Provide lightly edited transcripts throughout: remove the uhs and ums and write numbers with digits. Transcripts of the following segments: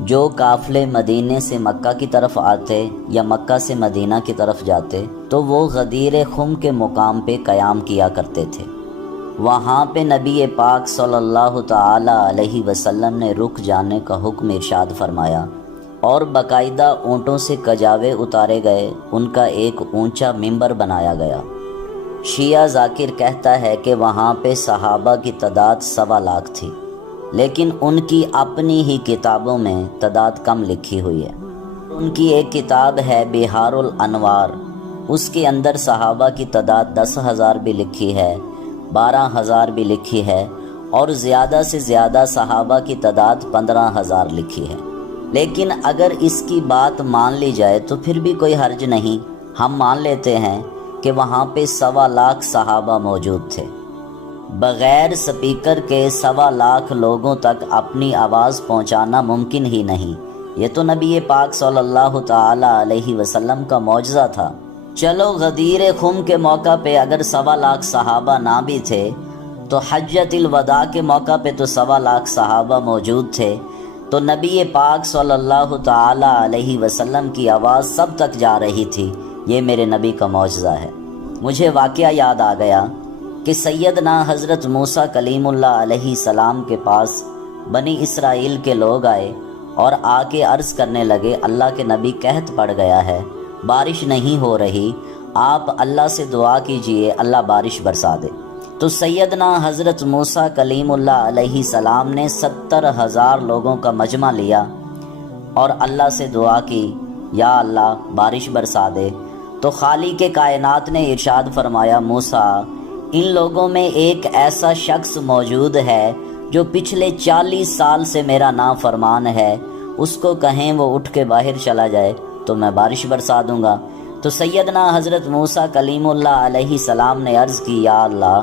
جو قافلے مدینے سے مکہ کی طرف آتے یا مکہ سے مدینہ کی طرف جاتے تو وہ غدیر خم کے مقام پہ قیام کیا کرتے تھے۔ وہاں پہ نبی پاک صلی اللہ تعالی علیہ وسلم نے رک جانے کا حکم ارشاد فرمایا اور باقاعدہ اونٹوں سے کجاوے اتارے گئے، ان کا ایک اونچا ممبر بنایا گیا۔ شیعہ ذاکر کہتا ہے کہ وہاں پہ صحابہ کی تعداد 1.25 لاکھ تھی، لیکن ان کی اپنی ہی کتابوں میں تعداد کم لکھی ہوئی ہے۔ ان کی ایک کتاب ہے بہار الانوار، اس کے اندر صحابہ کی تعداد 10,000 بھی لکھی ہے، 12,000 بھی لکھی ہے، اور زیادہ سے زیادہ صحابہ کی تعداد 15,000 لکھی ہے۔ لیکن اگر اس کی بات مان لی جائے تو پھر بھی کوئی حرج نہیں، ہم مان لیتے ہیں کہ وہاں پہ 1.25 لاکھ صحابہ موجود تھے۔ بغیر سپیکر کے 1.25 لاکھ لوگوں تک اپنی آواز پہنچانا ممکن ہی نہیں۔ یہ تو نبی پاک صلی اللہ تعالی علیہ وسلم کا معجزہ تھا۔ چلو غدیر خم کے موقع پہ اگر 1.25 لاکھ صحابہ نہ بھی تھے تو حجۃ الوداع کے موقع پہ تو 1.25 لاکھ صحابہ موجود تھے، تو نبی پاک صلی اللہ تعالی علیہ وسلم کی آواز سب تک جا رہی تھی۔ یہ میرے نبی کا معجزہ ہے۔ مجھے واقعہ یاد آ گیا کہ سیدنا حضرت موسیٰ کلیم اللہ علیہ السلام کے پاس بنی اسرائیل کے لوگ آئے اور آ کے عرض کرنے لگے، اللہ کے نبی قحط پڑ گیا ہے، بارش نہیں ہو رہی، آپ اللہ سے دعا کیجئے اللہ بارش برسا دے۔ تو سیدنا حضرت موسیٰ کلیم اللہ علیہ السلام نے 70,000 لوگوں کا مجمع لیا اور اللہ سے دعا کی، یا اللہ بارش برسا دے۔ تو خالق کائنات نے ارشاد فرمایا، موسیٰ ان لوگوں میں ایک ایسا شخص موجود ہے جو پچھلے 40 سال سے میرا نافرمان ہے، اس کو کہیں وہ اٹھ کے باہر چلا جائے تو میں بارش برسا دوں گا۔ تو سیدنا حضرت موسیٰ کلیم اللہ علیہ السلام نے عرض کی، یا اللہ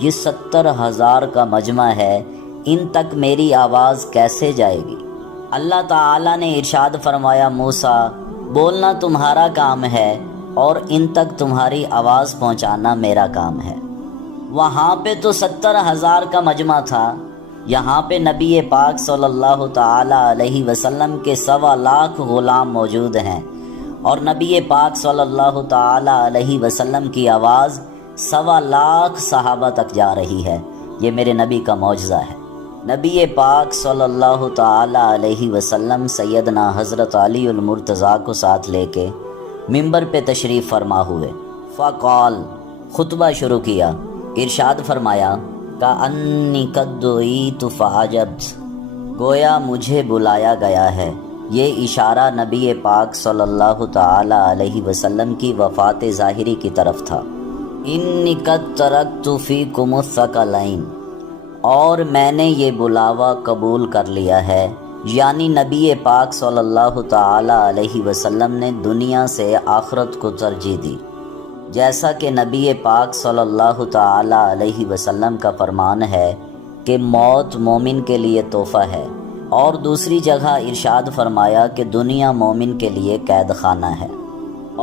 یہ 70,000 کا مجمع ہے، ان تک میری آواز کیسے جائے گی؟ اللہ تعالیٰ نے ارشاد فرمایا، موسیٰ بولنا تمہارا کام ہے اور ان تک تمہاری آواز پہنچانا میرا کام ہے۔ وہاں پہ تو 70,000 کا مجمع تھا، یہاں پہ نبی پاک صلی اللہ تعالی علیہ وسلم کے 1.25 لاکھ غلام موجود ہیں، اور نبی پاک صلی اللہ تعالی علیہ وسلم کی آواز 1.25 لاکھ صحابہ تک جا رہی ہے۔ یہ میرے نبی کا معجزہ ہے۔ نبی پاک صلی اللہ تعالی علیہ وسلم سیدنا حضرت علی المرتضیٰ کو ساتھ لے کے ممبر پہ تشریف فرما ہوئے۔ فقال خطبہ شروع کیا، ارشاد فرمایا، کأنی قد دعیت فاجبت، گویا مجھے بلایا گیا ہے۔ یہ اشارہ نبی پاک صلی اللہ تعالی علیہ وسلم کی وفات ظاہری کی طرف تھا۔ انی قد ترکت فیکم الثقلین، اور میں نے یہ بلاوا قبول کر لیا ہے، یعنی نبی پاک صلی اللہ تعالی علیہ وسلم نے دنیا سے آخرت کو ترجیح دی، جیسا کہ نبی پاک صلی اللہ تعالی علیہ وسلم کا فرمان ہے کہ موت مومن کے لیے تحفہ ہے، اور دوسری جگہ ارشاد فرمایا کہ دنیا مومن کے لیے قید خانہ ہے،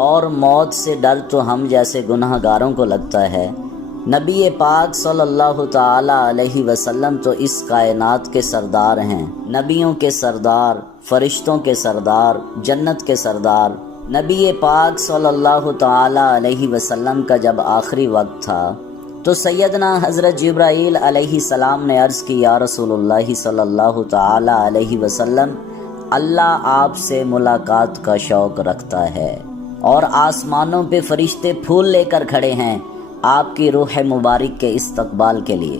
اور موت سے ڈر تو ہم جیسے گناہ گاروں کو لگتا ہے۔ نبی پاک صلی اللہ تعالی علیہ وسلم تو اس کائنات کے سردار ہیں، نبیوں کے سردار، فرشتوں کے سردار، جنت کے سردار۔ نبی پاک صلی اللہ تعالی علیہ وسلم کا جب آخری وقت تھا تو سیدنا حضرت جبرائیل علیہ السلام نے عرض کی، یا رسول اللہ صلی اللہ تعالی علیہ وسلم، اللہ آپ سے ملاقات کا شوق رکھتا ہے، اور آسمانوں پہ فرشتے پھول لے کر کھڑے ہیں آپ کی روح مبارک کے استقبال کے لیے۔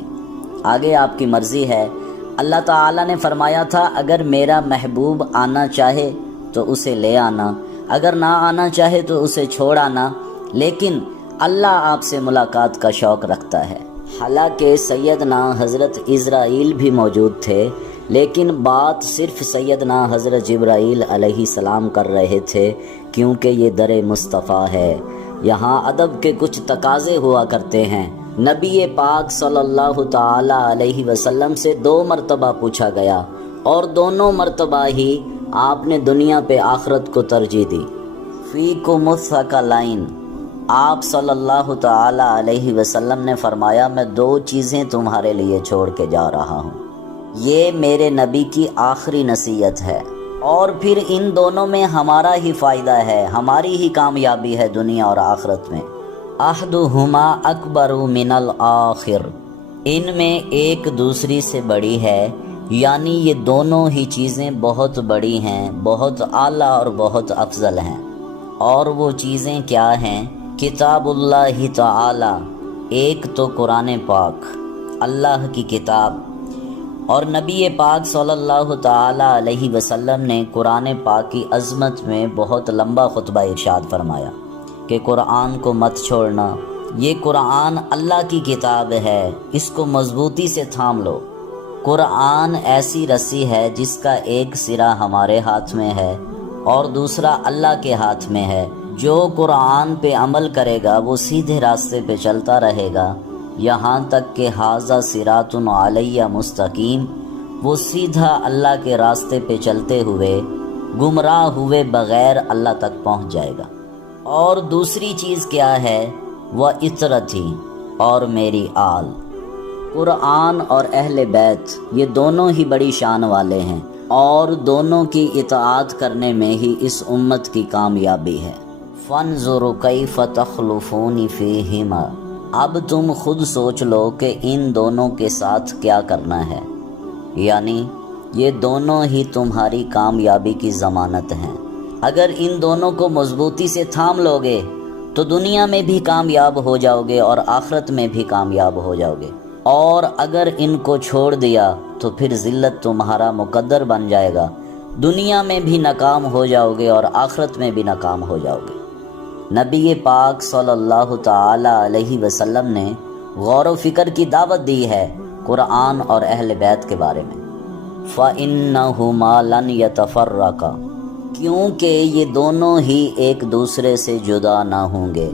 آگے آپ کی مرضی ہے۔ اللہ تعالیٰ نے فرمایا تھا، اگر میرا محبوب آنا چاہے تو اسے لے آنا، اگر نہ آنا چاہے تو اسے چھوڑ آنا، لیکن اللہ آپ سے ملاقات کا شوق رکھتا ہے۔ حالانکہ سیدنا حضرت اسرائیل بھی موجود تھے، لیکن بات صرف سیدنا حضرت جبرائیل علیہ السلام کر رہے تھے، کیونکہ یہ در مصطفیٰ ہے۔ یہاں ادب کے کچھ تقاضے ہوا کرتے ہیں۔ نبی پاک صلی اللہ تعالی علیہ وسلم سے 2 مرتبہ پوچھا گیا، اور دونوں مرتبہ ہی آپ نے دنیا پہ آخرت کو ترجیح دی۔ فیکم الثقلین، آپ صلی اللہ تعالی علیہ وسلم نے فرمایا، میں 2 چیزیں تمہارے لیے چھوڑ کے جا رہا ہوں۔ یہ میرے نبی کی آخری نصیحت ہے، اور پھر ان دونوں میں ہمارا ہی فائدہ ہے، ہماری ہی کامیابی ہے دنیا اور آخرت میں۔ احدہما اکبر من الآخر، ان میں ایک دوسری سے بڑی ہے، یعنی یہ دونوں ہی چیزیں بہت بڑی ہیں، بہت اعلیٰ اور بہت افضل ہیں۔ اور وہ چیزیں کیا ہیں؟ کتاب اللہ تعالی، ایک تو قرآن پاک اللہ کی کتاب، اور نبی پاک صلی اللہ تعالی علیہ وسلم نے قرآن پاک کی عظمت میں بہت لمبا خطبہ ارشاد فرمایا کہ قرآن کو مت چھوڑنا، یہ قرآن اللہ کی کتاب ہے، اس کو مضبوطی سے تھام لو۔ قرآن ایسی رسی ہے جس کا ایک سرا ہمارے ہاتھ میں ہے اور دوسرا اللہ کے ہاتھ میں ہے۔ جو قرآن پہ عمل کرے گا وہ سیدھے راستے پہ چلتا رہے گا، یہاں تک کہ ھذا صراط علیہ مستقیم، وہ سیدھا اللہ کے راستے پہ چلتے ہوئے گمراہ ہوئے بغیر اللہ تک پہنچ جائے گا۔ اور دوسری چیز کیا ہے؟ وہ عطرتی، اور میری آل۔ قرآن اور اہل بیت یہ دونوں ہی بڑی شان والے ہیں، اور دونوں کی اطاعت کرنے میں ہی اس امت کی کامیابی ہے۔ فانظروا کیف تخلفون فیہما، اب تم خود سوچ لو کہ ان دونوں کے ساتھ کیا کرنا ہے، یعنی یہ دونوں ہی تمہاری کامیابی کی ضمانت ہیں۔ اگر ان دونوں کو مضبوطی سے تھام لوگے تو دنیا میں بھی کامیاب ہو جاؤ گے اور آخرت میں بھی کامیاب ہو جاؤ گے، اور اگر ان کو چھوڑ دیا تو پھر ذلت تمہارا مقدر بن جائے گا، دنیا میں بھی ناکام ہو جاؤ گے اور آخرت میں بھی ناکام ہو جاؤ گے۔ نبی پاک صلی اللہ تعالی علیہ وسلم نے غور و فکر کی دعوت دی ہے قرآن اور اہل بیت کے بارے میں۔ فَإِنَّهُمَا لَن يَتَفَرَّقَا، کیونکہ یہ دونوں ہی ایک دوسرے سے جدا نہ ہوں گے،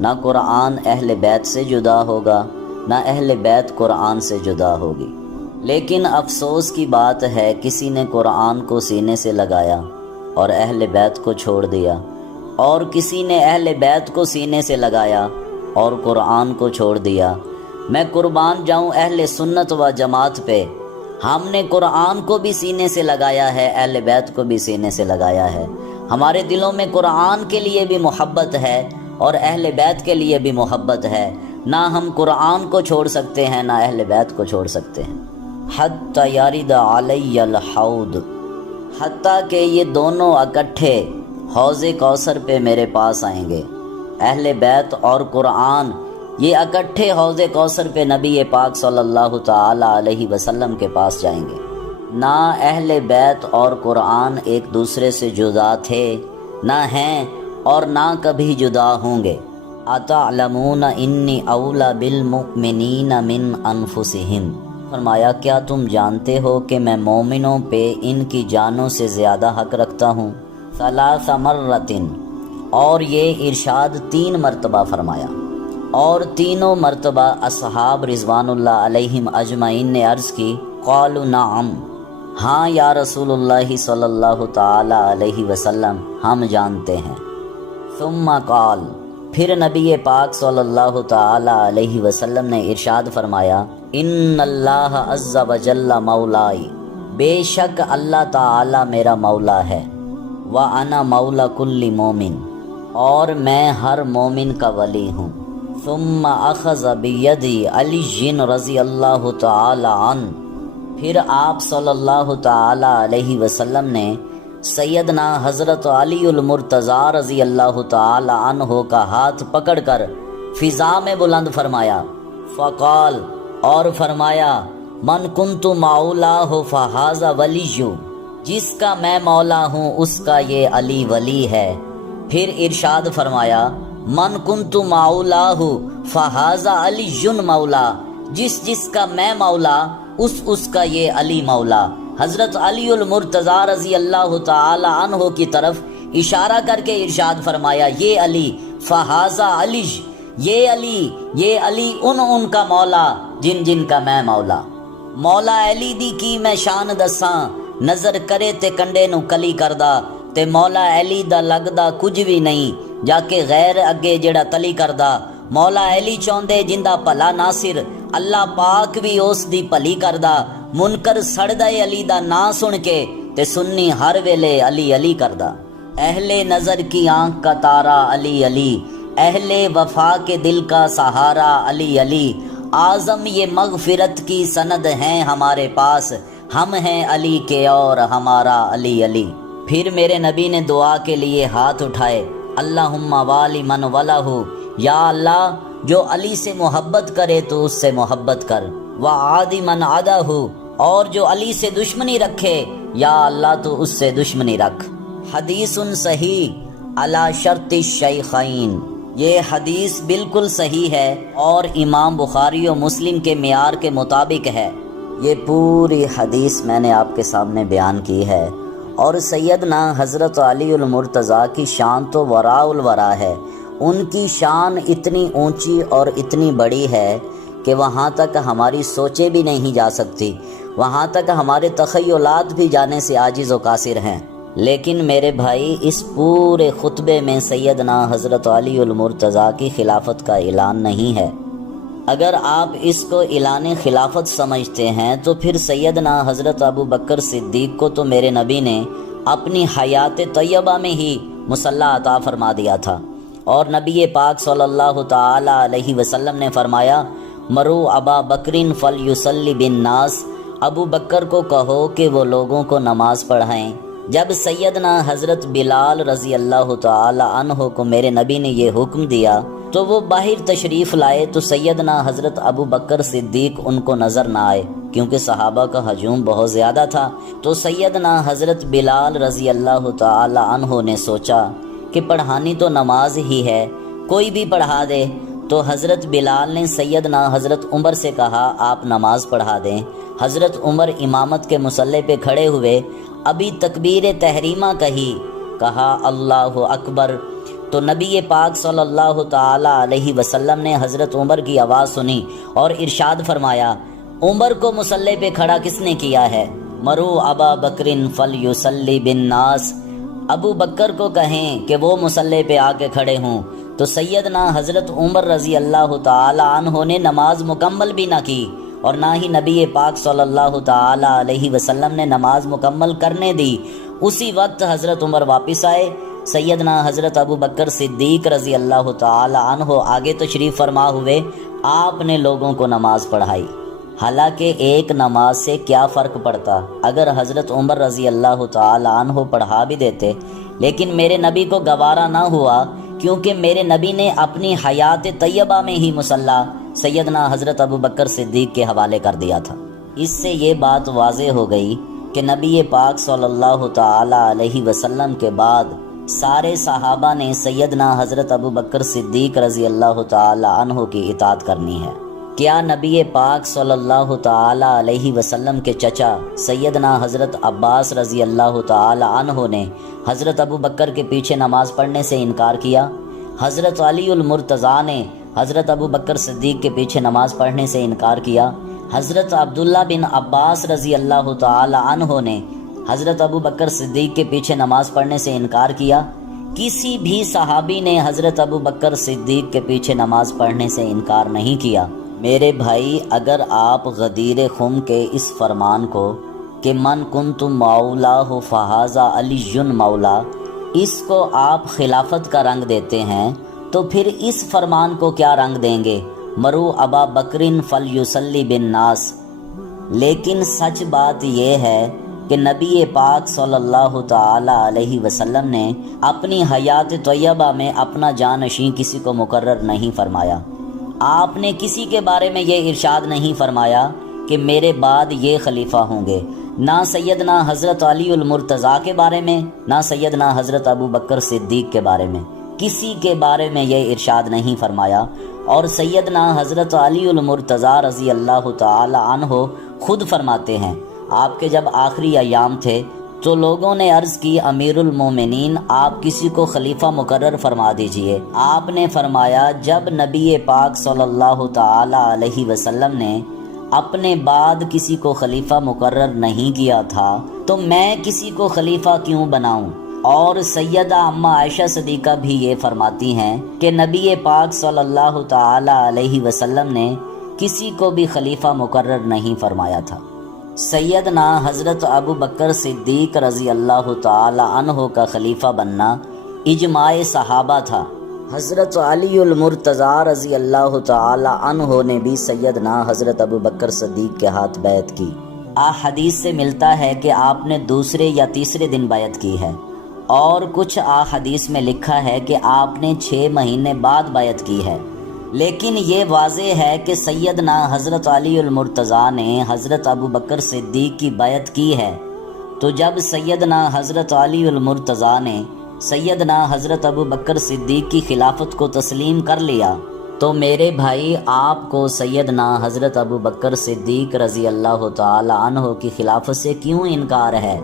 نہ قرآن اہل بیت سے جدا ہوگا، نہ اہل بیت قرآن سے جدا ہوگی۔ لیکن افسوس کی بات ہے کسی نے قرآن کو سینے سے لگایا اور اہل بیت کو چھوڑ دیا، اور کسی نے اہل بیت کو سینے سے لگایا اور قرآن کو چھوڑ دیا۔ میں قربان جاؤں اہل سنت و جماعت پہ، ہم نے قرآن کو بھی سینے سے لگایا ہے، اہل بیت کو بھی سینے سے لگایا ہے۔ ہمارے دلوں میں قرآن کے لیے بھی محبت ہے اور اہل بیت کے لیے بھی محبت ہے، نہ ہم قرآن کو چھوڑ سکتے ہیں نہ اہل بیت کو چھوڑ سکتے ہیں۔ حتی یارد علی الحوض، حتیٰ کہ یہ دونوں اکٹھے حوض کوثر پہ میرے پاس آئیں گے۔ اہل بیت اور قرآن یہ اکٹھے حوض کوثر پہ نبی پاک صلی اللہ تعالی علیہ وسلم کے پاس جائیں گے۔ نہ اہل بیت اور قرآن ایک دوسرے سے جدا تھے، نہ ہیں اور نہ کبھی جدا ہوں گے۔ اتعلمون انی اولی بالمؤمنین من انفسہم، فرمایا کیا تم جانتے ہو کہ میں مومنوں پہ ان کی جانوں سے زیادہ حق رکھتا ہوں؟ ثلاث مرۃ، اور یہ ارشاد 3 مرتبہ فرمایا، اور تینوں مرتبہ اصحاب رضوان اللہ علیہم اجمعین نے عرض کی، قالوا نعم، ہاں یا رسول اللہ صلی اللہ تعالی علیہ وسلم ہم جانتے ہیں۔ ثم قال، پھر نبی پاک صلی اللہ تعالی علیہ وسلم نے ارشاد فرمایا، ان اللہ عز وجل مولائی، بے شک اللہ تعالی میرا مولا ہے، وَأَنَا مَوْلَى كُلِّ مُؤْمِنٍ، اور میں ہر مومن کا ولی ہوں۔ ثم اخذ بیدی علی رضی اللہ تعالی عنہ، پھر آپ صلی اللہ تعالی علیہ وسلم نے سیدنا حضرت علی المرتضیٰ رضی اللہ تعالی عنہ کا ہاتھ پکڑ کر فضا میں بلند فرمایا، فقال، اور فرمایا، من کنت مولاہ فہذا ولی، جس کا میں مولا ہوں اس کا یہ علی ولی ہے۔ پھر ارشاد فرمایا، من کنت مولاہ فہذا علی مولا، جس کا میں مولا اس کا یہ علی مولا۔ حضرت علی المرتضیٰ رضی اللہ تعالی عنہ کی طرف اشارہ کر کے ارشاد فرمایا، یہ علی، فہذا علی، یہ علی ان کا مولا جن کا میں مولا۔ مولا علی دی کی میں شان دساں، نظر کرے تے کنڈے نو کلی کردا، تے مولا علی دا لگدا کچھ بھی نہیں، جا کے غیر اگے جڑا تلی کردا۔ مولا علی چاہندے جندا بھلا ناصر، اللہ پاک بھی اس دی بھلی کردا۔ منکر سڑدا علی دا نا سن کے تے سنی ہر ویلے علی علی کردا، اہل نظر کی آنکھ کا تارا علی علی، اہل وفا کے دل کا سہارا علی علی، اعظم یہ مغفرت کی سند ہیں ہمارے پاس، ہم ہیں علی کے اور ہمارا علی علی۔ پھر میرے نبی نے دعا کے لیے ہاتھ اٹھائے، اللہم والی من ولہ، یا اللہ جو علی سے محبت کرے تو اس سے محبت کر، وعادی من عدہ، اور جو علی سے دشمنی رکھے یا اللہ تو اس سے دشمنی رکھ۔ حدیث صحیح علی شرط الشیخین، یہ حدیث بالکل صحیح ہے اور امام بخاری و مسلم کے معیار کے مطابق ہے۔ یہ پوری حدیث میں نے آپ کے سامنے بیان کی ہے، اور سیدنا حضرت علی المرتضیٰ کی شان تو وراء الورا ہے۔ ان کی شان اتنی اونچی اور اتنی بڑی ہے کہ وہاں تک ہماری سوچیں بھی نہیں جا سکتی، وہاں تک ہمارے تخیلات بھی جانے سے عاجز و قاصر ہیں۔ لیکن میرے بھائی، اس پورے خطبے میں سیدنا حضرت علی المرتضیٰ کی خلافت کا اعلان نہیں ہے۔ اگر آپ اس کو اعلان خلافت سمجھتے ہیں تو پھر سیدنا حضرت ابو بکر صدیق کو تو میرے نبی نے اپنی حیات طیبہ میں ہی مصلی عطا فرما دیا تھا، اور نبی پاک صلی اللہ تعالی علیہ وسلم نے فرمایا، مرو ابا بکرین فلیصلی بالناس، ابو بکر کو کہو کہ وہ لوگوں کو نماز پڑھائیں۔ جب سیدنا حضرت بلال رضی اللہ تعالی عنہ کو میرے نبی نے یہ حکم دیا تو وہ باہر تشریف لائے تو سیدنا حضرت ابو بکر صدیق ان کو نظر نہ آئے، کیونکہ صحابہ کا ہجوم بہت زیادہ تھا۔ تو سیدنا حضرت بلال رضی اللہ تعالی عنہ نے سوچا کہ پڑھانی تو نماز ہی ہے، کوئی بھی پڑھا دے۔ تو حضرت بلال نے سیدنا حضرت عمر سے کہا، آپ نماز پڑھا دیں۔ حضرت عمر امامت کے مصلی پہ کھڑے ہوئے، ابھی تکبیر تحریمہ کہا اللہ اکبر، تو نبی پاک صلی اللہ تعالی علیہ وسلم نے حضرت عمر کی آواز سنی اور ارشاد فرمایا، عمر کو مصلی پہ کھڑا کس نے کیا ہے؟ مرو ابا بکرن فلیصلی بالناس، ابو بکر کو کہیں کہ وہ مصلی پہ آ کے کھڑے ہوں۔ تو سیدنا حضرت عمر رضی اللہ تعالی عنہ نے نماز مکمل بھی نہ کی، اور نہ ہی نبی پاک صلی اللہ تعالی علیہ وسلم نے نماز مکمل کرنے دی۔ اسی وقت حضرت عمر واپس آئے، سیدنا حضرت ابو بکر صدیق رضی اللہ تعالی عنہ آگے تشریف فرما ہوئے، آپ نے لوگوں کو نماز پڑھائی۔ حالانکہ ایک نماز سے کیا فرق پڑتا اگر حضرت عمر رضی اللہ تعالی عنہ پڑھا بھی دیتے، لیکن میرے نبی کو گوارا نہ ہوا، کیونکہ میرے نبی نے اپنی حیات طیبہ میں ہی مصلی سیدنا حضرت ابو بکر صدیق کے حوالے کر دیا تھا۔ اس سے یہ بات واضح ہو گئی کہ نبی پاک صلی اللہ تعالی علیہ وسلم کے بعد سارے صحابہ نے سیدنا حضرت ابو بکر صدیق رضی اللہ تعالی عنہ کی اطاعت کرنی ہے۔ کیا نبی پاک صلی اللہ تعالی علیہ وسلم کے چچا سیدنا حضرت عباس رضی اللہ تعالی عنہ نے حضرت ابو بکر کے پیچھے نماز پڑھنے سے انکار کیا؟ حضرت علی المرتضیٰ نے حضرت ابو بکر صدیق کے پیچھے نماز پڑھنے سے انکار کیا؟ حضرت عبداللہ بن عباس رضی اللہ تعالی عنہ نے حضرت ابو بکر صدیق کے پیچھے نماز پڑھنے سے انکار کیا؟ کسی بھی صحابی نے حضرت ابو بکر صدیق کے پیچھے نماز پڑھنے سے انکار نہیں کیا۔ میرے بھائی، اگر آپ غدیر خم کے اس فرمان کو کہ من کنت مولا ہو فہذا علی مولا، اس کو آپ خلافت کا رنگ دیتے ہیں، تو پھر اس فرمان کو کیا رنگ دیں گے؟ مرو ابا بکرن فلیصلی بالناس۔ لیکن سچ بات یہ ہے کہ نبی پاک صلی اللہ تعالی علیہ وسلم نے اپنی حیات طیبہ میں اپنا جانشین کسی کو مقرر نہیں فرمایا۔ آپ نے کسی کے بارے میں یہ ارشاد نہیں فرمایا کہ میرے بعد یہ خلیفہ ہوں گے، نہ سیدنا حضرت علی المرتضیٰ کے بارے میں، نہ سیدنا حضرت ابو بکر صدیق کے بارے میں، کسی کے بارے میں یہ ارشاد نہیں فرمایا۔ اور سیدنا حضرت علی المرتضیٰ رضی اللہ تعالی عنہ خود فرماتے ہیں، آپ کے جب آخری ایام تھے تو لوگوں نے عرض کی، امیر المومنین آپ کسی کو خلیفہ مقرر فرما دیجئے۔ آپ نے فرمایا، جب نبی پاک صلی اللہ تعالی علیہ وسلم نے اپنے بعد کسی کو خلیفہ مقرر نہیں کیا تھا تو میں کسی کو خلیفہ کیوں بناؤں؟ اور سیدہ اماں عائشہ صدیقہ بھی یہ فرماتی ہیں کہ نبی پاک صلی اللہ تعالی علیہ وسلم نے کسی کو بھی خلیفہ مقرر نہیں فرمایا تھا۔ سیدنا حضرت ابو بکر صدیق رضی اللہ تعالی عنہ کا خلیفہ بننا اجماع صحابہ تھا۔ حضرت علی المرتضیٰ رضی اللہ تعالی عنہ نے بھی سیدنا حضرت ابو بکر صدیق کے ہاتھ بیعت کی۔ احادیث سے ملتا ہے کہ آپ نے دوسرے یا تیسرے دن بیعت کی ہے، اور کچھ احادیث میں لکھا ہے کہ آپ نے 6 مہینے بعد بیعت کی ہے، لیکن یہ واضح ہے کہ سیدنا حضرت علی المرتضیٰ نے حضرت ابو بکر صدیق کی بیعت کی ہے۔ تو جب سیدنا حضرت علی المرتضیٰ نے سیدنا حضرت ابو بکر صدیق کی خلافت کو تسلیم کر لیا، تو میرے بھائی آپ کو سیدنا حضرت ابو بکر صدیق رضی اللہ تعالی عنہ کی خلافت سے کیوں انکار ہے؟